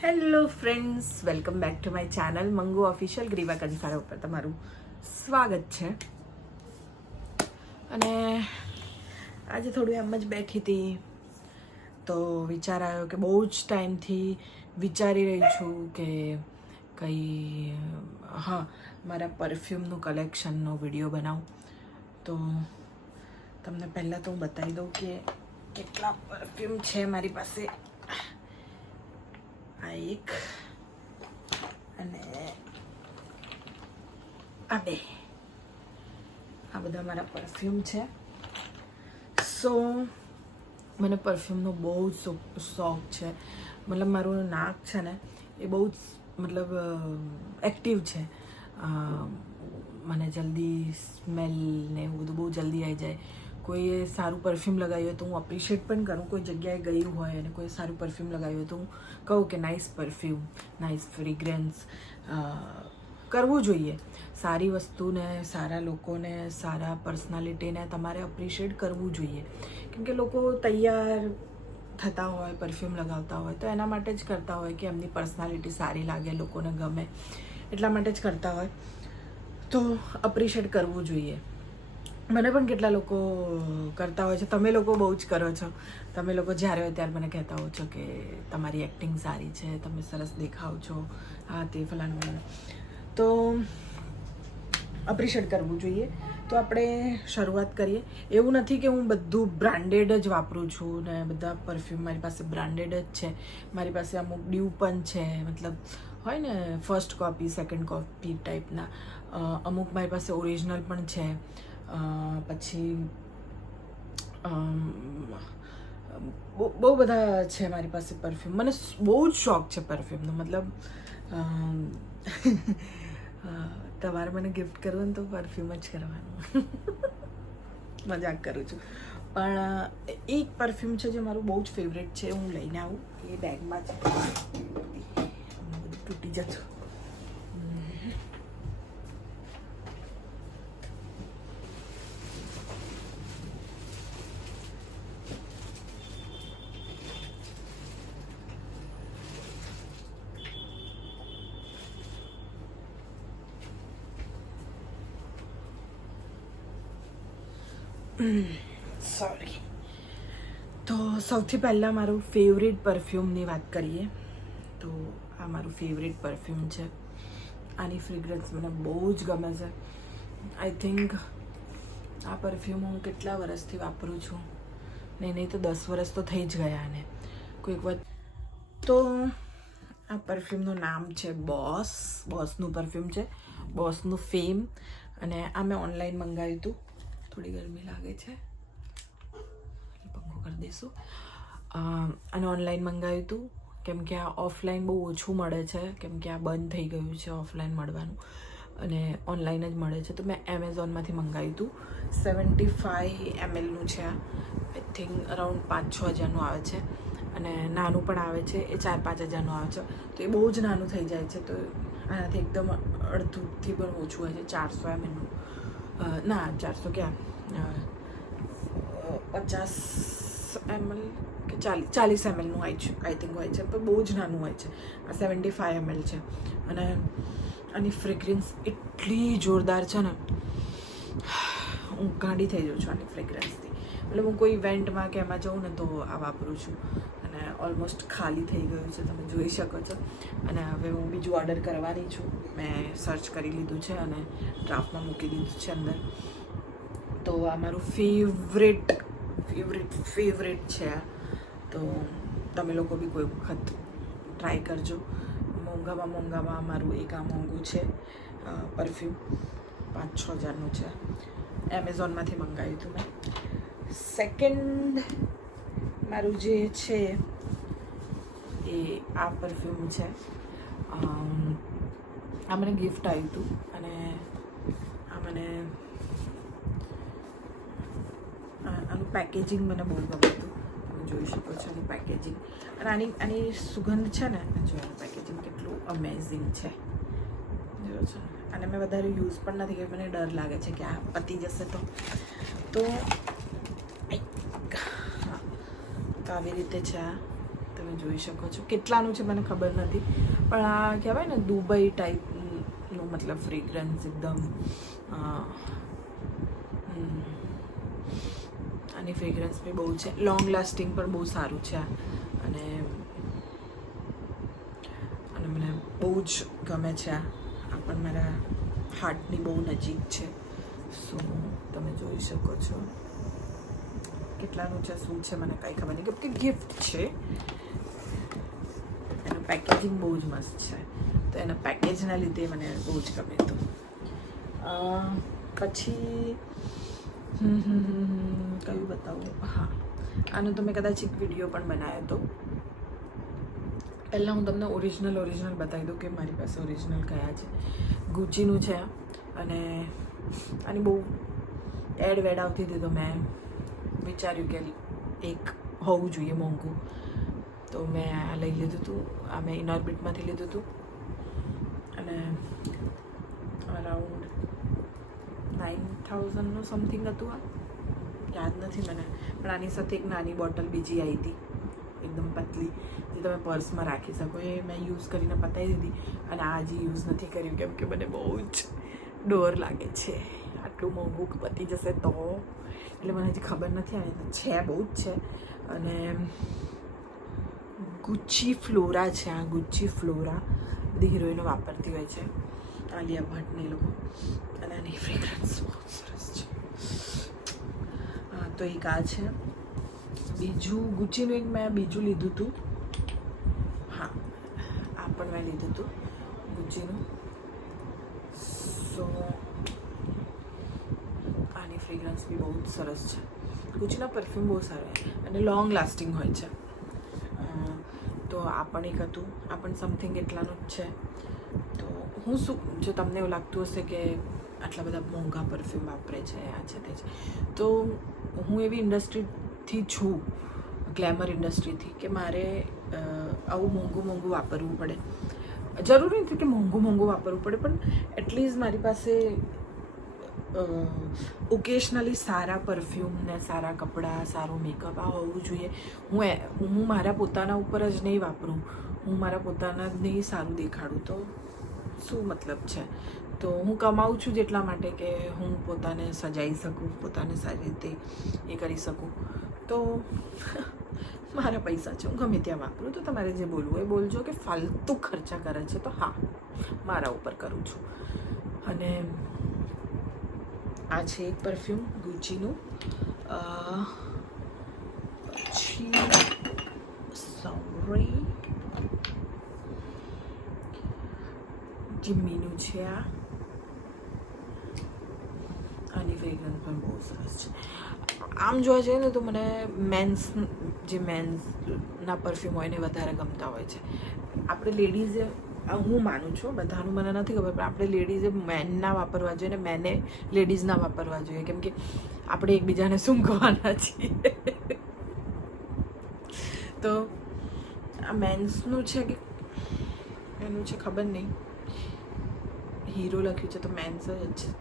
Hello friends, welcome back to my channel Mangu official. ગ્રીવા કંસારા ઉપર તમારું સ્વાગત છે. અને આજે થોડું એમ જ બેઠી હતી તો વિચાર આવ્યો કે બહુ જ ટાઈમથી વિચારી રહી છું કે મારા પરફ્યુમનું કલેક્શનનો વિડીયો બનાવું. તો તમને પહેલાં તો હું બતાવી દઉં કે કેટલા પરફ્યુમ છે મારી પાસે. આ એક અને આ બે, આ બધા મારા પરફ્યુમ છે. સો મને પરફ્યુમનો બહુ જ શોખ છે. મતલબ મારું નાક છે ને એ બહુ જ મતલબ એક્ટિવ છે. મને જલ્દી સ્મેલ ને એવું બધું બહુ જલ્દી આવી જાય. કોઈએ સારું પરફ્યુમ લગાવ્યું હોય તો હું અપ્રિશિએટ પણ કરું. કોઈ જગ્યાએ ગયું હોય અને કોઈ સારું પરફ્યુમ લગાવ્યું હોય તો હું કહું કે નાઇસ પરફ્યુમ, નાઇસ ફ્રેગ્રન્સ. કરવું જોઈએ. સારી વસ્તુને, સારા લોકોને, સારા પર્સનાલિટીને તમારે અપ્રિશિએટ કરવું જોઈએ. કેમ કે લોકો તૈયાર થતા હોય, પરફ્યુમ લગાવતા હોય તો એના માટે જ કરતા હોય કે એમની પર્સનાલિટી સારી લાગે, લોકોને ગમે, એટલા માટે જ કરતા હોય. તો અપ્રિશિએટ કરવું જોઈએ. મને પણ કેટલા લોકો કરતા હોય છે. તમે લોકો બહુ જ કરો છો. તમે લોકો જ્યારે હોય ત્યારે મને કહેતા હો છો કે તમારી એક્ટિંગ સારી છે, તમે સરસ દેખાવ છો, હા તે ફલાણું. તો અપ્રિશિએટ કરવું જોઈએ. તો આપણે શરૂઆત કરીએ. એવું નથી કે હું બધું બ્રાન્ડેડ જ વાપરું છું ને બધા પરફ્યુમ મારી પાસે બ્રાન્ડેડ જ છે. મારી પાસે અમુક ડ્યુ પણ છે, મતલબ હોય ને ફર્સ્ટ કોપી, સેકન્ડ કોપી ટાઈપના. અમુક મારી પાસે ઓરિજિનલ પણ છે. પછી બહુ બધા છે મારી પાસે પરફ્યુમ. મને બહુ જ શોખ છે પરફ્યુમનો. મતલબ તમારે મને ગિફ્ટ કરવું ને તો પરફ્યુમ જ કરવાનું. મજાક કરું છું. પણ એક પરફ્યુમ છે જે મારું બહુ જ ફેવરેટ છે. હું લઈને આવું એ બેગમાં છે. બધું તૂટી જતું. સોરી. તો સૌથી પહેલાં મારું ફેવરેટ પરફ્યુમની વાત કરીએ તો આ મારું ફેવરેટ પરફ્યુમ છે. આની ફ્રેગ્રન્સ મને બહુ જ ગમે છે. આઈ થિંક આ પરફ્યુમ હું કેટલા વર્ષથી વાપરું છું. નહીં તો 10 વર્ષ તો થઈ જ ગયા. આને કોઈક વાર તો આ પરફ્યુમનું નામ છે બોસનું પરફ્યુમ છે, બોસનું ફેમ. અને આ મેં ઓનલાઈન મંગાવ્યું હતું. થોડી ગરમી લાગે છે, પંખો કરી દઈશું. અને ઓનલાઈન મંગાવ્યું હતું કેમ કે આ ઓફલાઈન બહુ ઓછું મળે છે, કેમ કે આ બંધ થઈ ગયું છે ઓફલાઈન મળવાનું અને ઓનલાઈન જ મળે છે. તો મેં એમેઝોનમાંથી મંગાવ્યું હતું. 75 mlનું છે. આ આઈ થિંક અરાઉન્ડ 5-6 હજારનું આવે છે. અને નાનું પણ આવે છે, એ 4-5 હજારનું આવે છે. તો એ બહુ જ નાનું થઈ જાય છે. તો આનાથી એકદમ અડધુંથી પણ ઓછું હોય છે. 400 mlનું ના 400 ક્યાં 50 ml કે 40 mlનું આઈ થિંક હોય છે. પણ બહુ જ નાનું હોય છે. આ 75 ml છે. અને આની ફ્રેગ્રન્સ એટલી જોરદાર છે ને, હું ગાંડી થઈ જાઉં છું આની ફ્રેગ્રન્સથી. એટલે હું કોઈ ઇવેન્ટમાં કે એમાં જાઉં ને તો આ વાપરું છું. અને ઓલમોસ્ટ ખાલી થઈ ગયું છે, તમે જોઈ શકો છો. અને હવે હું બીજું ઓર્ડર કરવાની છું. મેં સર્ચ કરી લીધું છે અને ડ્રાફ્ટમાં મૂકી દીધું છે અંદર. તો આ મારું ફેવરેટ છે આ. તો તમે લોકો બી કોઈ વખત ટ્રાય કરજો. મોંઘામાં મારું એક આ મોંઘું છે પરફ્યુમ. 5-6 હજારનું છે. એમેઝોનમાંથી મંગાવ્યું હતું મેં. સેકન્ડ મારું જે છે એ આ પરફ્યુમ છે. આ મને ગિફ્ટ આવ્યું હતું અને આ મને આનું પેકેજિંગ મને બહુ ગમ્યું હતું. તમે જોઈ શકો છો એની પેકેજિંગ. અને આની સુગંધ છે ને, જો એનું પેકેજિંગ કેટલું અમેઝિંગ છે. જો છો અને મેં વધારે યુઝ પણ નથી કર્યું. મને ડર લાગે છે કે આ પતી જશે તો આવી રીતે છે આ. તો તમે જોઈ શકો છો. કેટલાનું છે મને ખબર નથી, પણ આ કહેવાય ને દુબઈ ટાઈપનું મતલબ ફ્રેગ્રન્સ એકદમ. આની ફ્રેગ્રન્સ બી બહુ છે, લોંગ લાસ્ટિંગ પણ બહુ સારું છે અને મને બહુ જ ગમે છે. આ પણ મારા હાર્ટની બહુ નજીક છે. સો તમે જોઈ શકો છો. કેટલાનું છે શું છે મને કાંઈ ખબર નહીં, કેમ કે ગિફ્ટ છે. એનું પેકેજિંગ બહુ જ મસ્ત છે, તો એના પેકેજના લીધે મને બહુ જ ગમે હતું. પછી કયું બતાવું? હા, આનો તો મેં કદાચ એક વિડીયો પણ બનાવ્યો હતો. પહેલાં હું તમને ઓરિજિનલ બતાવી દઉં કે મારી પાસે ઓરિજિનલ કયા છે. ગુચીનું છે અને આની બહુ એડ આવતી હતી, તો મેં વિચાર્યું કે એક હોવું જોઈએ મોંઘું, તો મેં આ લઈ લીધું હતું. આ મેં ઇનઓર્બિટમાંથી લીધું હતું અને અરાઉન્ડ 9,000નું સમથિંગ હતું. આ યાદ નથી મને, પણ આની સાથે એક નાની બોટલ બીજી આવી હતી એકદમ પતલી, જે તમે પર્સમાં રાખી શકો. એ મેં યુઝ કરીને પતાવી દીધી અને આ હજી યુઝ નથી કર્યું, કેમ કે મને બહુ જ ડર લાગે છે આટલું મોંઘું પતી જશે તો. એટલે મને હજી ખબર નથી આવી, છે બહુ જ છે. અને ગુચ્ચી ફ્લોરા છે. આ ગુચ્ચી ફ્લોરા બધી હિરોઈનો વાપરતી હોય છે, આલિયા ભટ્ટ ને એ લોકો, અને આની ફ્રેગ્રન્સ બહુ સરસ છે. હા, તો એક આ છે. બીજું ગુચ્ચીનું એક મેં બીજું લીધું હતું. હા, આ પણ મેં લીધું હતું ગુચ્ચીનું. સો આની ફ્રેગ્રન્સ બી બહુ જ સરસ છે. ગુચ્ચીના પરફ્યુમ બહુ સારા અને લોંગ લાસ્ટિંગ હોય છે. તો આ પણ એક હતું. આ પણ સમથિંગ એટલાનું જ છે. તો હું શું, જો તમને એવું લાગતું હશે કે આટલા બધા મોંઘા પરફ્યુમ વાપરે છે, આ છે તે છે, તો હું એવી ઇન્ડસ્ટ્રીથી છું, ગ્લેમર ઇન્ડસ્ટ્રીથી, કે મારે આવું મોંઘું વાપરવું પડે. જરૂરી નથી કે મોંઘું વાપરવું પડે, પણ એટલીસ્ટ મારી પાસે ઓકેશનલી સારા પરફ્યુમ ને સારા કપડાં, સારો મેકઅપ આ હોવું જોઈએ. હું મારા પોતાના ઉપર જ નહીં વાપરું, હું મારા પોતાના જ નહીં સારું દેખાડું તો શું મતલબ છે. તો હું કમાઉં છું જેટલા માટે કે હું પોતાને સજાવી શકું, પોતાને સારી રીતે એ કરી શકું. તો મારા પૈસા છે, હું ગમે ત્યાં વાપરું. તો તમારે જે બોલવું એ બોલજો કે ફાલતુ ખર્ચા કરે છે, તો હા, મારા ઉપર કરું છું. અને આ છે એક પરફ્યુમ ગુચીનું. પછી સોરી જિમ્મીનું છે. આની ફ્રેગ્રન્સ પણ બહુ સરસ છે. આમ જોવા જઈએ ને તો મને મેન્સના પરફ્યુમ હોય ને વધારે ગમતા હોય છે. આપણે લેડીઝે, હું માનું છું, બધાનું મને નથી ખબર, પણ આપણે લેડીઝે મેનના વાપરવા જોઈએ ને મેને લેડીઝના વાપરવા જોઈએ, કેમ કે આપણે એકબીજાને સૂંઘવાના છીએ. તો આ મેન્સનું છે કે એનું છે ખબર નહીં, હીરો લખ્યું છે તો મેન્સ જ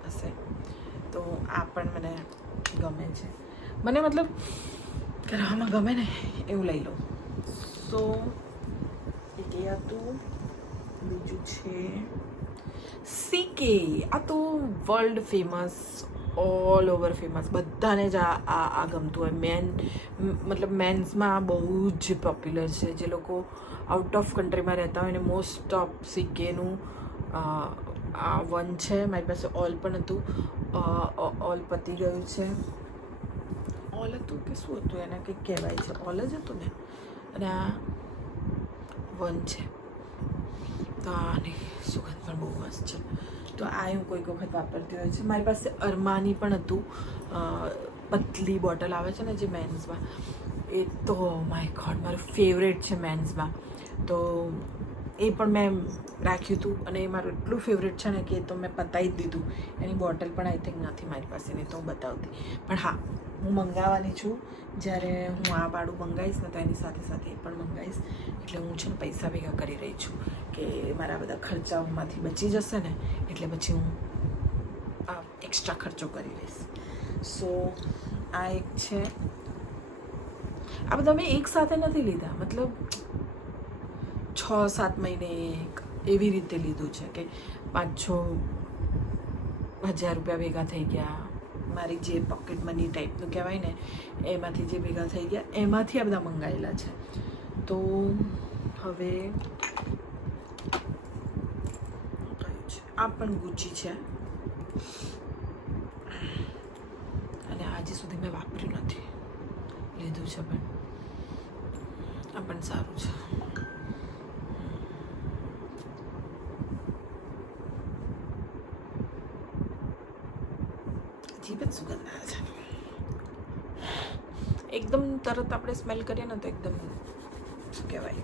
હશે. તો આ પણ મને ગમે છે. મને મતલબ કરવામાં ગમે ને એવું લઈ લો. સો એક એ હતું. બીજું છે CK. આ તો world famous, all over famous, બધાને જ આ ગમતું હોય. મતલબ મેન્સમાં બહુ જ પોપ્યુલર છે. જે લોકો આઉટ ઓફ કન્ટ્રીમાં રહેતા હોય ને મોસ્ટ ઓફ CKનું આ વન છે. મારી પાસે ઓલ પણ હતું, ઓલ પતી ગયું છે. ઓલ હતું કે શું હતું, એને કંઈક કહેવાય છે, ઓલ જ હતું ને. અને આ વન છે. તો આની સુગંધ પણ બહુ મસ્ત છે. તો આ હું કોઈક વખત વાપરતી હોય છે. મારી પાસે અરમાની પણ હતું, પતલી બોટલ આવે છે ને જે મેન્સમાં, એ તો માય ગોડ મારું ફેવરેટ છે મેન્સમાં. તો એ પણ મેં રાખ્યું હતું અને એ મારું એટલું ફેવરેટ છે ને કે તો મેં પતાવી જ દીધું. એની બોટલ પણ આઈ થિંક નથી મારી પાસે, નહીં તો હું બતાવતી. પણ હા, હું મંગાવવાની છું. જ્યારે હું આ વાળું મંગાવીશ ને તો એની સાથે સાથે એ પણ મંગાવીશ. એટલે હું છે ને પૈસા ભેગા કરી રહી છું કે મારા બધા ખર્ચાઓમાંથી બચી જશે ને, એટલે પછી હું આ એક્સ્ટ્રા ખર્ચો કરી લઈશ. સો આ એક છે. આ બધા મેં એક સાથે નથી લીધા, મતલબ 6-7 મહિને એવી રીતે લીધું છે કે 5-6 હજાર રૂપિયા ભેગા થઈ ગયા. મારી જે પોકેટ મની ટાઈપનું કહેવાય ને એમાંથી જે ભેગા થઈ ગયા એમાંથી આ બધા મંગાવેલા છે. તો હવે આ પણ ગુચી છે અને આજે સુધી મેં વાપર્યું નથી, લીધું છે પણ આ પણ સારું છે. જીભ જ સુગંધ આવે છે. એકદમ તરત આપણે સ્મેલ કરીએ ને તો એકદમ શું કહેવાય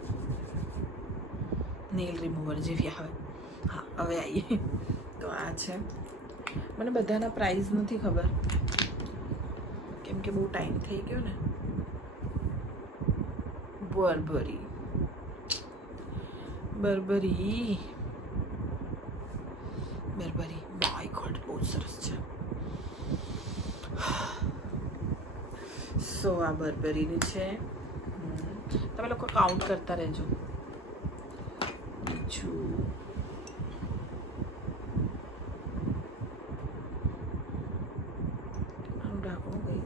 નેલ રિમૂવર જેવી આવે. હા હવે આવીએ તો આ છે. મને બધાના પ્રાઇસ નથી ખબર કેમ કે બહુ ટાઈમ થઈ ગયો ને. બર્બરી માય ગોડ બહુ સરસ છે. સો આ બર્બરીની છે. તમે લોકો કાઉન્ટ કરતા રહેજો. બીજું ઢાંકણું ગયું.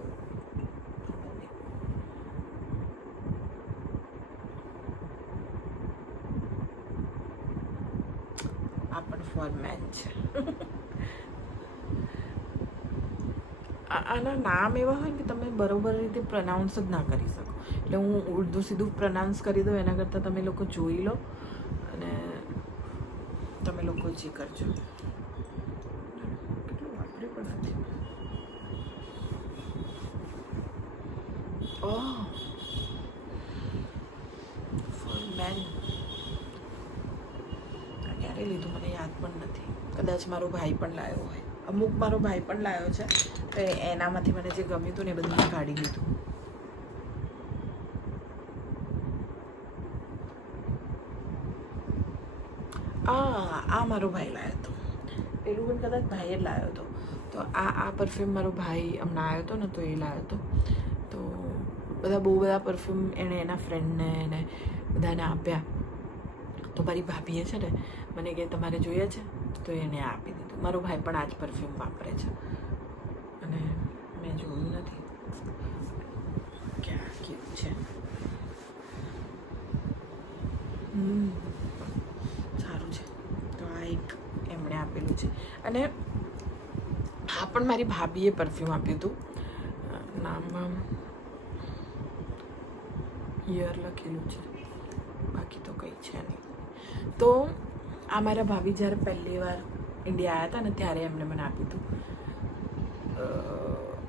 આ પણ ફોર મેન છે. આના નામ એવા હોય કે તમે બરોબર રીતે પ્રનાઉન્સ જ ના કરી શકો. એટલે હું ઉર્દુ સીધું પ્રનાઉન્સ કરી દઉં એના કરતાં તમે લોકો જોઈ લો અને તમે લોકો જે કરજો. કેટલું વાપર્યું પણ નથી. ઓહ ફોર મેન ક્યારે લીધું મને યાદ પણ નથી. કદાચ મારો ભાઈ પણ લાવ્યો હોય. અમુક મારો ભાઈ પણ લાવ્યો છે તો એનામાંથી મને જે ગમ્યું હતું ને એ બધું મેં કાઢી લીધું. આ મારો ભાઈ લાવ્યો હતો. પેલું પણ કદાચ ભાઈએ જ લાવ્યો હતો. તો આ પરફ્યુમ મારો ભાઈ હમણાં આવ્યો હતો ને તો એ લાવ્યો હતો. તો બહુ બધા પરફ્યુમ એણે એના ફ્રેન્ડને એને બધાને આપ્યા. તો મારી ભાભીએ છે ને મને કે તમારે જોઈએ છે તો એને આપી દીધું. મારો ભાઈ પણ આ જ પરફ્યુમ વાપરે છે અને મેં જોયું નથી ક્યાં કેવું છે. સારું છે. તો આ એક એમણે આપેલું છે અને આ પણ મારી ભાભીએ પરફ્યુમ આપ્યું હતું. નામ હિયર લખેલું છે, બાકી તો કંઈ છે નહીં. તો આ મારા ભાભી જ્યારે પહેલી વાર ઇન્ડિયા આવ્યા હતા ને ત્યારે એમણે મને આપ્યું હતું.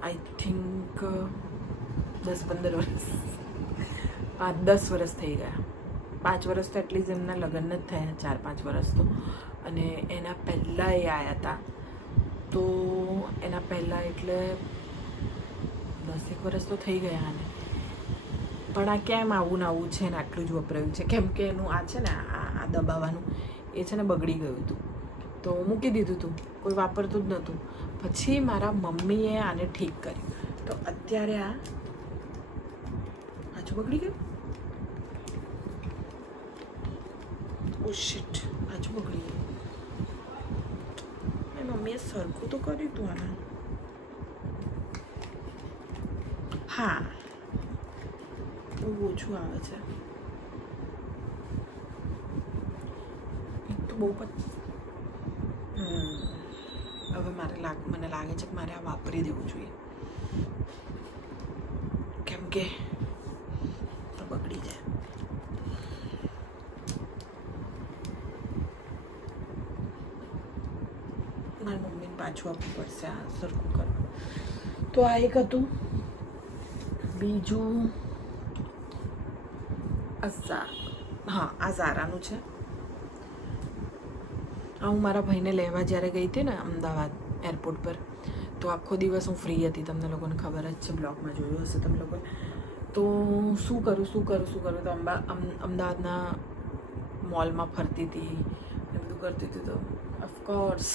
આઈ થિંક 10-15 વર્ષ 5-10 વર્ષ થઈ ગયા. 5 વર્ષ તો એટલીસ્ટ એમના લગ્ન જ થયા, 4-5 વર્ષ તો. અને એના પહેલાં એ આવ્યા હતા તો એના પહેલાં એટલે 10 વર્ષ તો થઈ ગયા ને. પણ આ કેમ આવું ને આવું છે ને આટલું જ વપરાયું છે કેમ કે એનું આ છે ને આ દબાવવાનું એ છે ને બગડી ગયું હતું તો મૂકી દીધું હતું, કોઈ વાપરતું જ નહોતું. પછી મારા મમ્મીએ આને ઠીક કર્યું તો અત્યારે આ પાછું બગડી ગયું. ઓ શિટ, પાછું બગડી ગયું. મારી મમ્મીએ સરખું તો કર્યું હતું આને. હા બહુ ઓછું આવે છે. એક તો બહુ હવે મને લાગે છે કે મારે આ વાપરી દેવું જોઈએ કેમ કે તો બગડી જાય. મારી મમ્મીને પાછું આપવું પડશે આ સરખું કરવા. તો આ એક હતું. બીજું આ ઝારાનું છે. હું મારા ભાઈને લેવા જ્યારે ગઈ હતી ને અમદાવાદ એરપોર્ટ પર તો આખો દિવસ હું ફ્રી હતી. તમને લોકોને ખબર જ છે, બ્લોગમાં જોયું હશે તમે લોકો. તો શું કરું તો અમદાવાદના મોલમાં ફરતી હતી એ બધું કરતી હતી. તો ઓફકોર્સ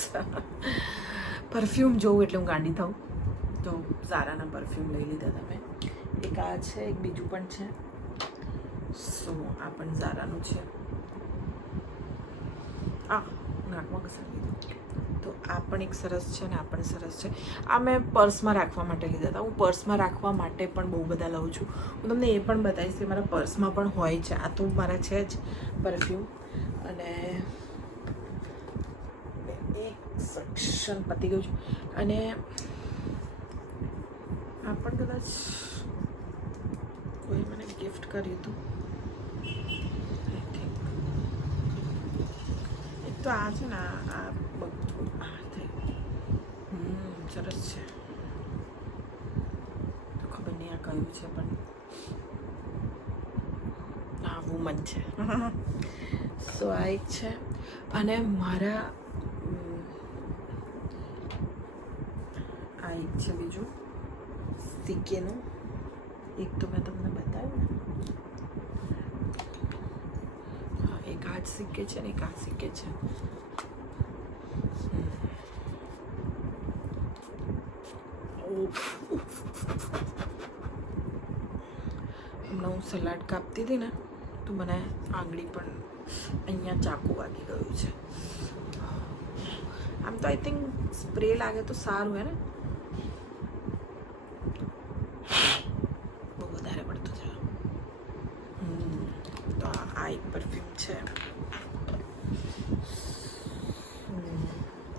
પરફ્યુમ જોઉં એટલે હું ગાંડી થાઉં. તો ઝારાના પરફ્યુમ લઈ લીધા તમે. એક આ છે, એક બીજું પણ છે. સો આ પણ ઝારાનું છે. આ નાકમાં ઘસાડી દીધું. તો આ પણ એક સરસ છે ને આ પણ સરસ છે. આ મેં પર્સમાં રાખવા માટે લીધા હતા. હું પર્સમાં રાખવા માટે પણ બહુ બધા લઉં છું. હું તમને એ પણ બતાવીશ કે મારા પર્સમાં પણ હોય છે. આ તો મારા છે જ પરફ્યુમ. અને એક સેક્શન પતી ગયું છે. અને આ પણ કદાચ કોઈ મને ગિફ્ટ કર્યું હતું. એક તો આ છે ને આ સરસ છે. તો ખબર નહીં આ કયું છે પણ આ વુમન છે. સો આ એક છે. અને મારા આ એક છે બીજું સિક્કેનું. એક તો મેં તમને બતાવ્યું ને. હા એક આ જ સિક્કે છે ને એક આ સિક્કે છે. હમણાં હું સલાડ કાપતી હતી ને તો મને આંગળી પણ અહીંયા ચાકુ વાગી ગયું છે. આમ તો આઈ થિંક સ્પ્રે લાગે તો સારું હે ને. બહુ વધારે પડતું છે. તો આ એક પરફ્યુમ છે.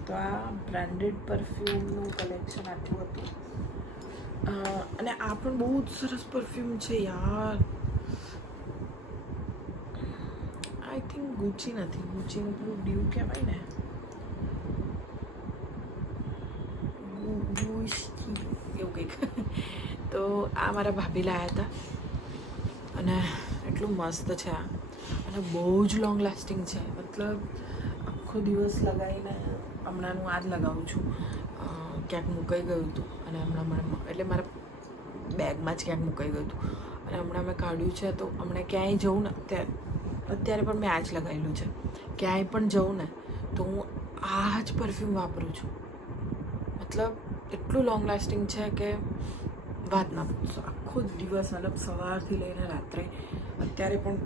તો આ બ્રાન્ડેડ પરફ્યુમનું કલેક્શન આટલું હતું. અને આ પણ બહુ જ સરસ પરફ્યુમ છે યાર. આઈ થિંક ગુચી નથી. ગુચીનું પેલું ડ્યુ કહેવાય ને. એવું કંઈક. તો આ મારા ભાભી લાવ્યા હતા અને એટલું મસ્ત છે આ. અને બહુ જ લોંગ લાસ્ટિંગ છે. મતલબ આખો દિવસ લગાવીને હમણાંનું આ જ લગાવું છું. ક્યાંક મુકાઈ ગયું હતું અને હમણાં મને એટલે મારા બેગમાં જ ક્યાંક મુકાઈ ગયું હતું અને હમણાં મેં કાઢ્યું છે. તો હમણાં ક્યાંય જઉં ને અત્યારે પણ મેં આ જ લગાવેલું છે. ક્યાંય પણ જઉં ને તો હું આ જ પરફ્યુમ વાપરું છું. મતલબ એટલું લોંગ લાસ્ટિંગ છે કે વાત ના પૂછો. આખો દિવસ મતલબ સવારથી લઈને રાત્રે અત્યારે પણ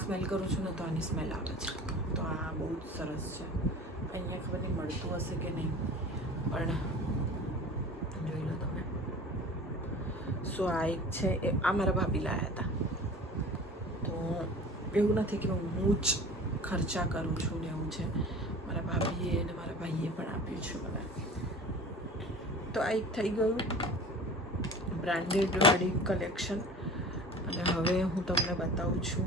સ્મેલ કરું છું ને તો આની સ્મેલ આવે છે. તો આ બહુ જ સરસ છે. અહીંયા ખબર નહીં મળતું હશે કે નહીં પણ જોઈ લો તમે. સો આ એક છે એ આ મારા ભાભી લાવ્યા હતા. તો એવું નથી કે હું જ ખર્ચા કરું છું ને એવું છે. મારા ભાભીએ અને મારા ભાઈએ પણ આપ્યું છે મને. તો આ એક થઈ ગયું બ્રાન્ડેડવાળી કલેક્શન. અને હવે હું તમને બતાવું છું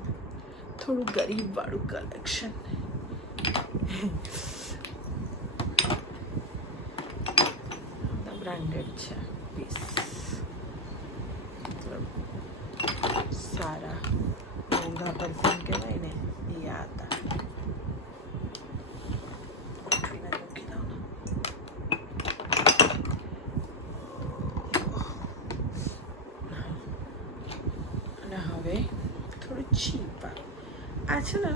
થોડું ગરીબવાળું કલેક્શન. બ્રાન્ડેડ છે પીસ. સારા મોંઘા પરફ્યુમ કહેવાય ને એ આ હતા. અને હવે થોડું ચીપ આ છે ને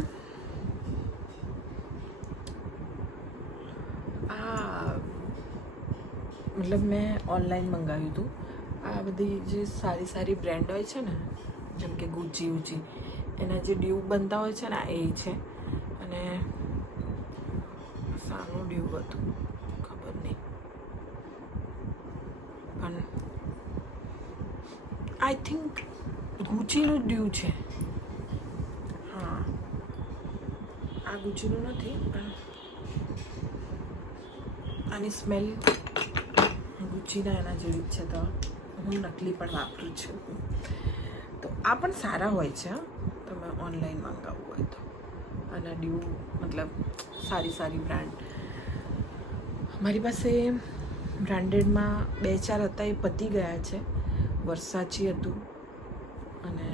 આ મતલબ મેં ઓનલાઈન મંગાવ્યું હતું. આ બધી જે સારી સારી બ્રાન્ડ હોય છે ને જેમ કે ગુચી ઉચી એના જે ડ્યુ બનતા હોય છે ને એ છે. અને સાનું ડ્યુ હતું ખબર નહીં પણ આઈ થિંક ગુચીનું ડ્યુ છે. હા આ ગુચીનું નથી પણ આની સ્મેલ ગુચીના એના જેવી જ છે. તો હું નકલી પણ વાપરું છું. તો આ પણ સારા હોય છે. તમે ઓનલાઈન મંગાવવું હોય તો. આના ડ્યુ મતલબ સારી સારી બ્રાન્ડ મારી પાસે બ્રાન્ડેડમાં 2-4 હતા એ પતી ગયા છે. વર્સાચી હતું અને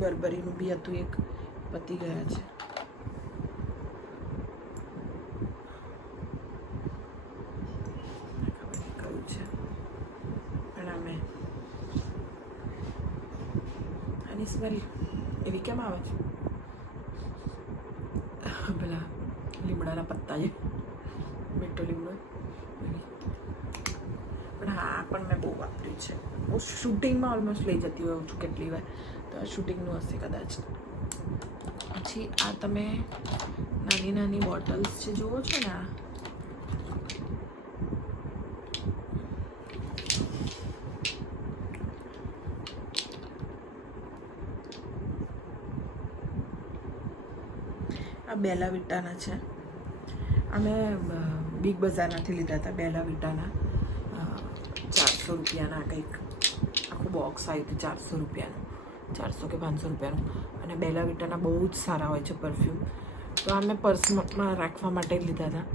બર્બરીનું બી હતું એક પતી ગયા છે. સ્મેલ એવી કેમ આવે છે? પેલા લીમડાના પત્તા છે મીઠો લીમડો. પણ હા પણ મેં બહુ વાપર્યું છે. હું શૂટિંગમાં ઓલમોસ્ટ લઈ જતી હોઉં છું કેટલી વાર. તો આ શૂટિંગનું હશે કદાચ. પછી આ તમે નાની નાની બોટલ્સ છે, જુઓ છો ને આ બેલા વિટાના છે. અમે બિગ બજારમાંથી લીધા હતા બેલા વિટાના. 400 રૂપિયાના કંઈક આખું બોક્સ આવ્યું હતું, 400 રૂપિયાનું, 400 કે 500 રૂપિયાનું. અને બેલા વિટાના બહુ જ સારા હોય છે પરફ્યુમ. તો આ મેં પર્સમાં રાખવા માટે જ લીધા હતા.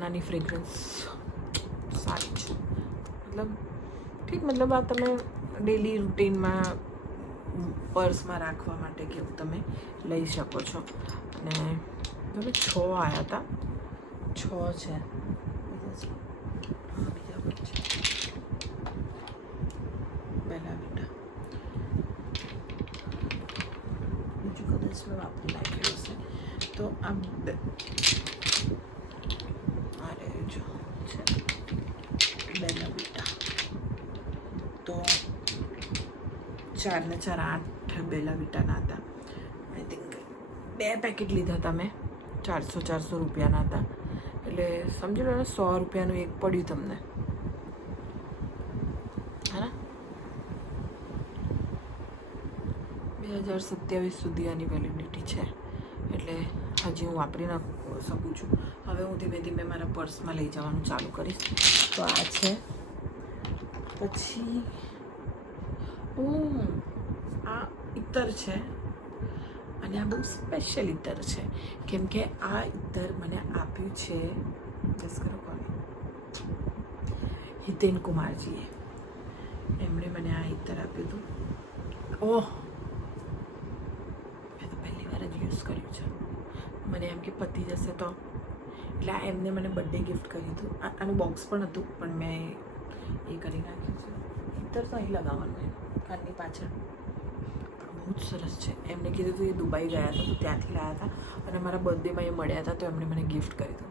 નાની ફ્રેગ્રન્સ સારી છે, ઠીક, મતલબ આ તમે ડેલી રૂટીનમાં પર્સમાં રાખવા માટે કે એવું તમે લઈ શકો છો. અને તમે 6 આવ્યા હતા, 6 છે, બીજા પણ છે બેલા વિટા. બીજું કદાચ મેં વાપરી નાખ્યું હશે. તો આ અરે જો છે બેલા વિટા. તો 4 ને 4 8 બેલા વિટાના હતા. આઈ થિંક 2 પેકેટ લીધા હતા મેં, 400 રૂપિયાના હતા. એટલે સમજી લો ને 100 રૂપિયાનું એક પડ્યું તમને, હા. 2027 સુધી આની વેલિડિટી છે. એટલે હજી હું વાપરી ન શકું છું. હવે હું ધીમે ધીમે મારા પર્સમાં લઈ જવાનું ચાલુ કરીશ. તો આ છે. પછી આ ઇત્તર છે. અને આ બહુ સ્પેશિયલ ઇત્તર છે, કેમ કે આ ઇત્તર મને આપ્યું છે, ગેસ કરો કોને, હિતેન કુમારજીએ. એમણે મને આ ઇત્તર આપ્યું હતું. ઓહ, મેં તો પહેલી વાર જ યુઝ કર્યું છે. મને એમ કે પતી જશે તો, એટલે આ એમને મને બર્થડે ગિફ્ટ કર્યું હતું. આનું બોક્સ પણ હતું, પણ મેં એ કરી નાખ્યું છે. ઇત્તર તો અહીં લગાવવાનું એમ કાનની પાછળ. બહુ જ સરસ છે. એમને કીધું હતું એ દુબઈ ગયા હતા તો ત્યાંથી લાવ્યા હતા, અને મારા બર્થડેમાં એ મળ્યા હતા તો એમણે મને ગિફ્ટ કર્યું હતું.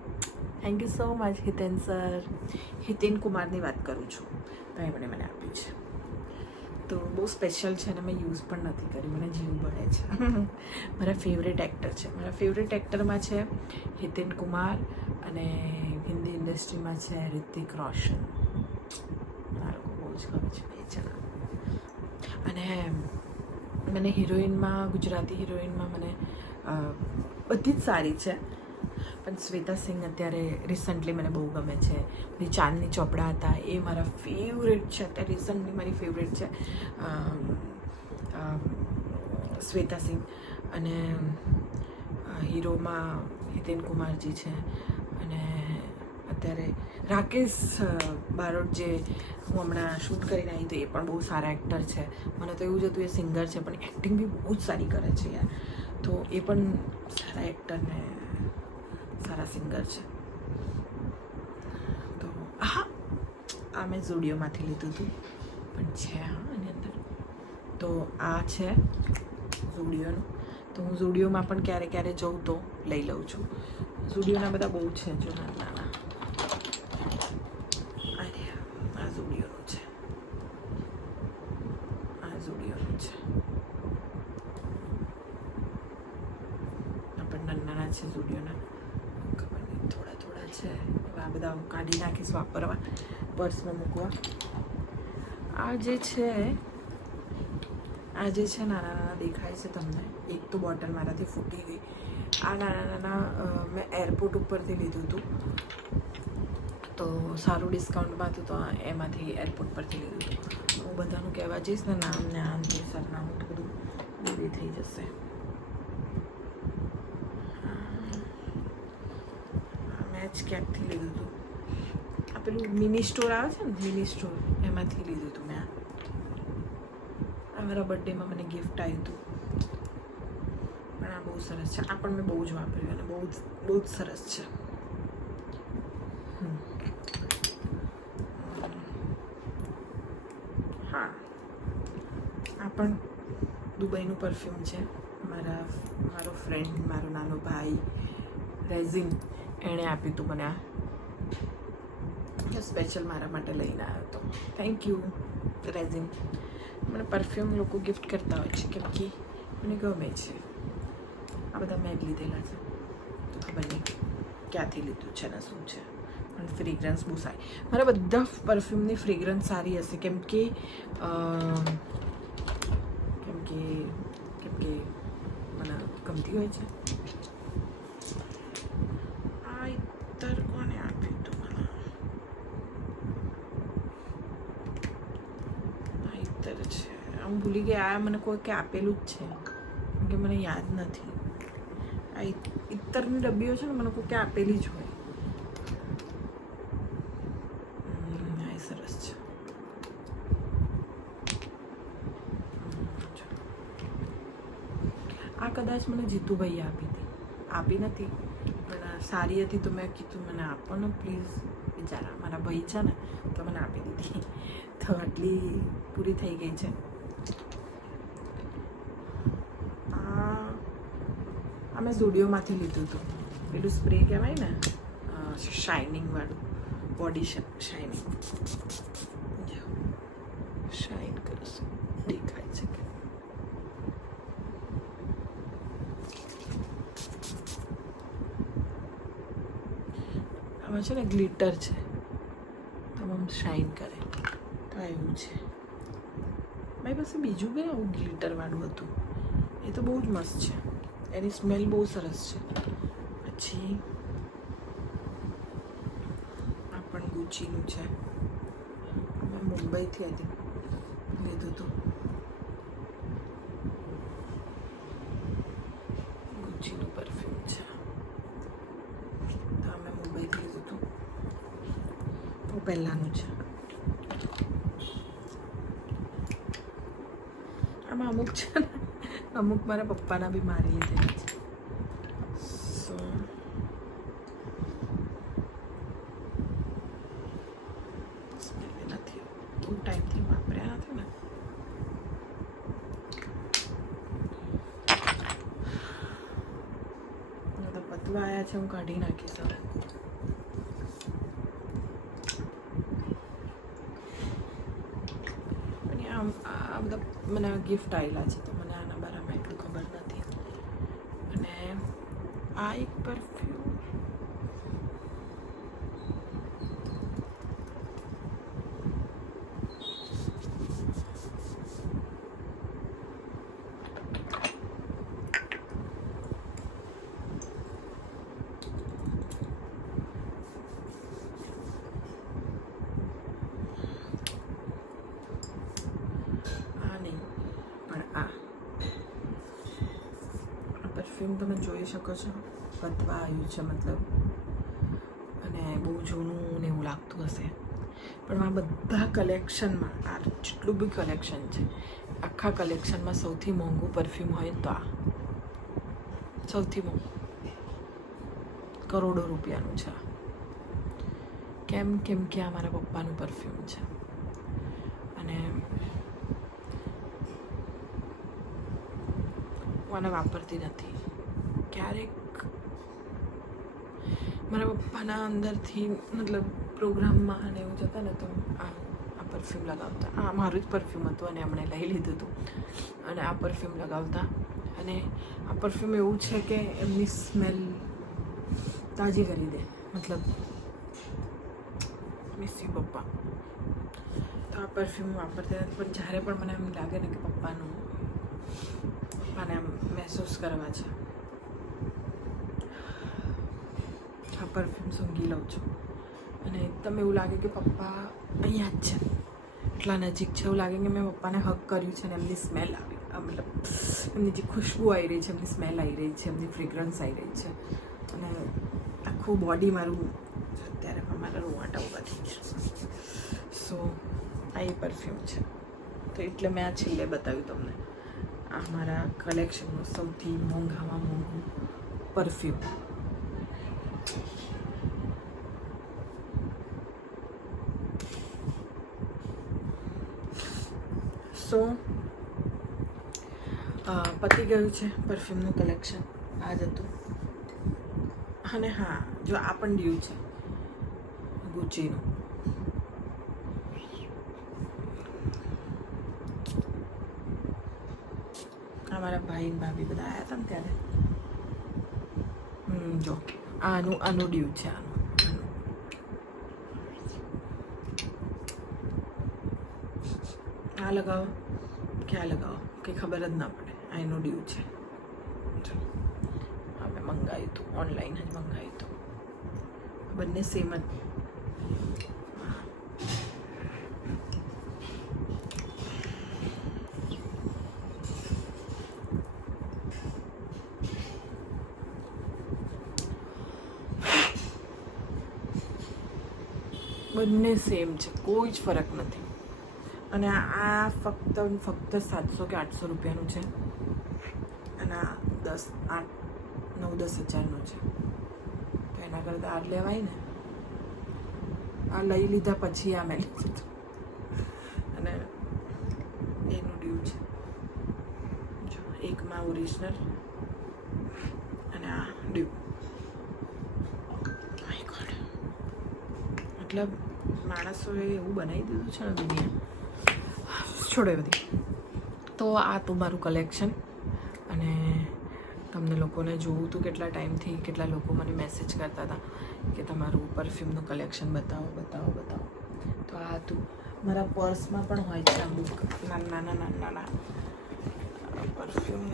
Thank you so much Hiten sir. Hiten કુમારની વાત કરું છું, તો એમણે મને આપ્યું છે. તો બહુ સ્પેશિયલ છે અને મેં યુઝ પણ નથી કરી, મને જીવ બળે છે. મારા ફેવરેટ એક્ટર છે. મારા ફેવરેટ એક્ટરમાં છે હિતેન કુમાર, અને હિન્દી ઇન્ડસ્ટ્રીમાં છે રિતિક રોશન. મારા લોકો બહુ જ ગમે છે 2 જણા. અને મને હિરોઈનમાં, ગુજરાતી હિરોઈનમાં મને બધી જ સારી છે, પણ શ્વેતા સિંહ અત્યારે રિસન્ટલી મને બહુ ગમે છે. ચાંદની ચોપડા હતા એ મારા ફેવરેટ છે, અત્યારે રિસન્ટલી મારી ફેવરેટ છે શ્વેતા સિંહ. અને હીરોમાં હિતેન કુમારજી છે. અને અત્યારે રાકેશ બારોટ, જે હું હમણાં શૂટ કરીને આવી તો એ પણ બહુ સારા એક્ટર છે. મને તો એવું જ હતું એ સિંગર છે, પણ એક્ટિંગ બી બહુ જ સારી કરે છે યાર. તો એ પણ સારા એક્ટર ને સારા સિંગર છે. તો હા, આ મેં ઝુડિયોમાંથી લીધું હતું, પણ છે હા એની અંદર. તો આ છે ઝુડિયોનું. તો હું ઝુડિયોમાં પણ ક્યારે ક્યારે જઉં તો લઈ લઉં છું. ઝુડિયોના બધા બહુ છે, જો નાના નાના. આ ઝુડિયોનું છે, આ ઝુડિયોનું છે. આ પણ નાના છે ઝુડિયોના, ખબર નહીં, થોડા થોડા છે. આ બધા કાઢી નાખીશ વાપરવા, પર્સમાં મૂકવા. આ જે છે નાના નાના દેખાય છે તમને, એક તો બોટલ મારાથી ફૂટી ગઈ. આ નાના નાના મેં એરપોર્ટ ઉપરથી લીધું હતું, તો સારું ડિસ્કાઉન્ટમાં હતું તો એમાંથી એરપોર્ટ પરથી લીધું હતું. હું બધાનું કહેવા જઈશ ને નામ ને આમ તે સરનામું તો બધું પૂરી થઈ જશે. મેં જ ક્યાંકથી લીધું હતું. આ પેલું મિની સ્ટોર આવે છે ને, મિની સ્ટોર, એમાંથી લીધું હતું મેં. આ મારા બર્થડેમાં મને ગિફ્ટ આવ્યું હતું. પણ આ બહુ સરસ છે. આ પણ મેં બહુ જ વાપર્યું અને બહુ જ સરસ છે. હા, આ પણ દુબઈનું પરફ્યુમ છે. મારો ફ્રેન્ડ, મારો નાનો ભાઈ રેઝિન, એણે આપ્યું હતું મને. આ સ્પેશિયલ મારા માટે લઈને આવ્યો હતો. Thank you resin. મને પરફ્યુમ લોકો ગિફ્ટ કરતા હોય છે, કેમ કે મને ગમે છે. આ બધા મેં જ લીધેલા છે. ખબર નહીં ક્યાંથી લીધું છે ને શું છે, પણ ફ્રેગ્રન્સ બહુ સારી. મારા બધા પરફ્યુમની ફ્રેગ્રન્સ સારી હશે કેમ કે મને ગમતી હોય છે. આ ઇત્તર કોને આપ્યું હતું મને? આ ઇત્તર છે, હું ભૂલી ગયા. આ મને કોઈ કે આપેલું જ છે કેમ કે મને યાદ નથી. આ ઇત્તરની ડબ્બીઓ છે ને મને કોઈ કે આપેલી જ હોય. આ સરસ છે. આ કદાચ મને જીતુભાઈએ આપી હતી, આપી નથી પણ સારી હતી તો મેં કીધું મને આપો ને પ્લીઝ. બિચારા મારા ભાઈ છે ને તો મને આપી દીધી. તો આટલી પૂરી થઈ ગઈ છે. આ મેં ઝુડિયોમાંથી લીધું હતું, પેલું સ્પ્રે કહેવાય ને શાઇનિંગવાળું, બોડી શાઇનિંગ. શાઇન કરશે, દેખાય છે કે આમાં છે ને ગ્લિટર છે તો આમ શાઇન કરે તો એવું છે. મારી પાસે બીજું બી આવું ગ્લિટરવાળું હતું, એ તો બહુ જ મસ્ત છે, એની સ્મેલ બહુ સરસ છે. પછી આ પણ ગુચીનું છે, અમે મુંબઈથી હતી લીધું હતું. ગુચીનું પરફ્યુમ છે, તો અમે મુંબઈથી લીધું હતું. બહુ પહેલાંનું છે. આમાં અમુક છે ને, અમુક મારા પપ્પાના બી મારી લીધેલા છે. સો નથી, બહુ ટાઈમથી વાપર્યા નથી ને. તો પતવા આવ્યા છે, હું કાઢી નાખીશ હવે. આ બધા મને ગિફ્ટ આવેલા છે તો મને આના બારામાં એટલું ખબર નથી. અને આ એક પરફ્યુમ પરફ્યુમ તમે જોઈ શકો છો, પતવા આવ્યું છે મતલબ, અને બહુ જૂનું ને એવું લાગતું હશે પણ આ બધા કલેક્શનમાં, આ જેટલું બી કલેક્શન છે આખા કલેક્શનમાં સૌથી મોંઘું પરફ્યુમ હોય તો આ સૌથી મોંઘું, કરોડો રૂપિયાનું છે. કેમ કે આ મારા પપ્પાનું પરફ્યુમ છે અને હું આને વાપરતી નથી. ક્યારેક મારા પપ્પાના અંદરથી મતલબ પ્રોગ્રામમાં અને એવું જતા ને તો આ પરફ્યુમ લગાવતા. આ મારું જ પરફ્યુમ હતું અને એમણે લઈ લીધું હતું અને આ પરફ્યુમ લગાવતા. અને આ પરફ્યુમ એવું છે કે એમની સ્મેલ તાજી કરી દે, મતલબ મિસ યુ પપ્પા. તો આ પરફ્યુમ વાપરતી નથી પણ જ્યારે પણ મને એમ લાગે ને કે પપ્પાનું મને આમ મહેસૂસ કરવા છે, આ પરફ્યુમ સૂંઘી લઉં છું અને એકદમ એવું લાગે કે પપ્પા અહીંયા જ છે, એટલા નજીક છે. એવું લાગે કે મેં પપ્પાને હગ કર્યું છે અને એમની સ્મેલ આવી, મતલબ એમની જે ખુશ્બુ આવી રહી છે, એમની સ્મેલ આવી રહી છે, એમની ફ્રેગ્રન્સ આવી રહી છે અને આખું બોડી મારું અત્યારે પણ મારા રૂવાટા ઊભા થઈ ગયા. સો આ એ પરફ્યુમ છે, તો એટલે મેં આ છેલ્લે બતાવ્યું તમને. આ મારા કલેક્શનનું સૌથી મોંઘામાં મોંઘું પરફ્યુમ. સો પતી ગયું છે પરફ્યુમનું કલેક્શન, આ જ હતું. અને હા, જો આ પણ ડ્યુ છે ગુચીનું. અમારા ભાઈ ભાભી બધા આવ્યા હતા ને ત્યારે જો આનું ડ્યુ છે આનું આ લગાવો કે આ લગાવો કંઈ ખબર જ ના પડે આ એનું ડ્યુ છે જો હા મેં મંગાવ્યું હતું ઓનલાઈન જ મંગાવ્યું હતું બંને સેમ જ બંને સેમ છે કોઈ જ ફરક નથી અને આ ફક્ત 700 કે 800 રૂપિયાનું છે અને આ 9-10 હજારનું છે તો એના કરતાં આ લેવાય ને આ લઈ લીધા પછી આ મેં લીધું અને એનું ડ્યુ છે જો એકમાં ઓરિજિનલ અને આ ડ્યુ મતલબ માણસોએ એવું બનાવી દીધું છે ને દુનિયા છોડે બધી તો આ તો મારું કલેક્શન અને તમને લોકોને જોવું હતું કેટલા ટાઈમથી કેટલા લોકો મને મેસેજ કરતા હતા કે તમારું પરફ્યુમનું કલેક્શન બતાવો તો આ હતું મારા પર્સમાં પણ હોય છે અમુક નાના પરફ્યુમ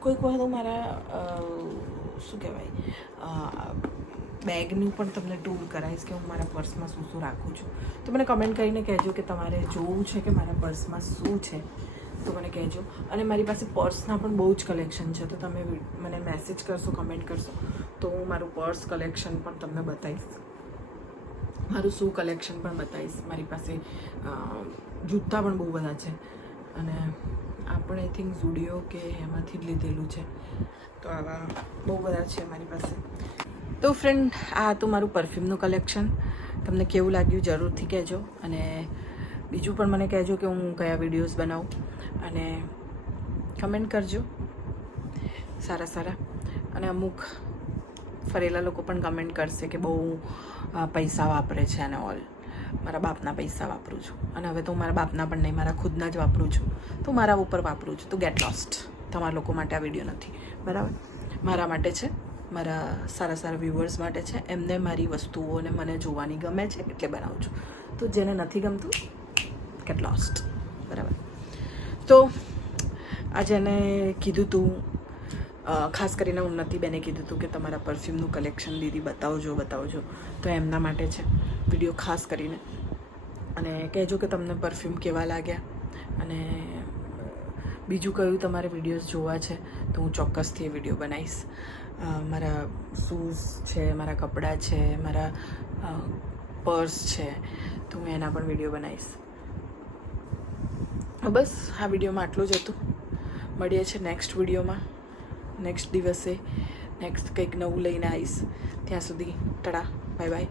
કોઈક વખત હું મારા શું કહેવાય બેગનું પણ તમને ટૂર કરાવીશ કે હું મારા પર્સમાં શું રાખું છું તો મને કમેન્ટ કરીને કહેજો કે તમારે જોવું છે કે મારા પર્સમાં શું છે તો મને કહેજો અને મારી પાસે પર્સના પણ બહુ જ કલેક્શન છે તો તમે મને મેસેજ કરશો કમેન્ટ કરશો તો હું મારું પર્સ કલેક્શન પણ તમને બતાવીશ મારું શું કલેક્શન પણ બતાવીશ મારી પાસે જૂતા પણ બહુ બધા છે અને આપણે આઈ થિંક ઝુડિયો કે એમાંથી જ લીધેલું છે તો આવા બહુ બધા છે મારી પાસે તો ફ્રેન્ડ આ હતું મારું પરફ્યુમનું કલેક્શન તમને કેવું લાગ્યું જરૂરથી કહેજો અને બીજું પણ મને કહેજો કે હું કયા વિડીયોઝ બનાવું અને કમેન્ટ કરજો સારા અને અમુક ફરેલા લોકો પણ કમેન્ટ કરશે કે બહુ પૈસા વાપરે છે અને ઓલ મારા બાપના પૈસા વાપરું છું અને હવે તો હું મારા બાપના પણ નહીં મારા ખુદના જ વાપરું છું તો મારા ઉપર વાપરું છું તો ગેટ લોસ્ટ તમારા લોકો માટે આ વિડીયો નથી બરાબર મારા માટે છે મારા સારા વ્યૂવર્સ માટે છે એમને મારી વસ્તુઓને મને જોવાની ગમે છે એટલે બનાવું છું તો જેને નથી ગમતું ગેટ લોસ્ટ બરાબર તો આજે એને કીધું હતું ખાસ કરીને ઉન્નતિબેને કીધું હતું કે તમારા પરફ્યુમનું કલેક્શન દીદી બતાવજો તો એમના માટે છે વિડીયો ખાસ કરીને અને કહેજો કે તમને પરફ્યુમ કેવા લાગ્યા અને બીજું કયું તમારે વિડીયોઝ જોવા છે તો હું ચોક્કસથી એ વિડીયો બનાવીશ મારા શૂઝ છે મારા કપડાં છે મારા પર્સ છે તો હું એના પણ વિડીયો બનાવીશ બસ આ વિડીયોમાં આટલું જ હતું મળીએ છીએ નેક્સ્ટ વિડીયોમાં નેક્સ્ટ દિવસે નેક્સ્ટ કંઈક નવું લઈને આવીશ ત્યાં સુધી ટડા બાય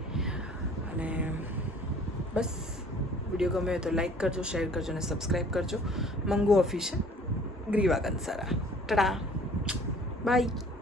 અને બસ વિડીયો ગમે તો લાઈક કરજો શેર કરજો અને સબસ્ક્રાઈબ કરજો મંગુ ઓફિશિયલ ગ્રીવા કંસારા ટડા બાય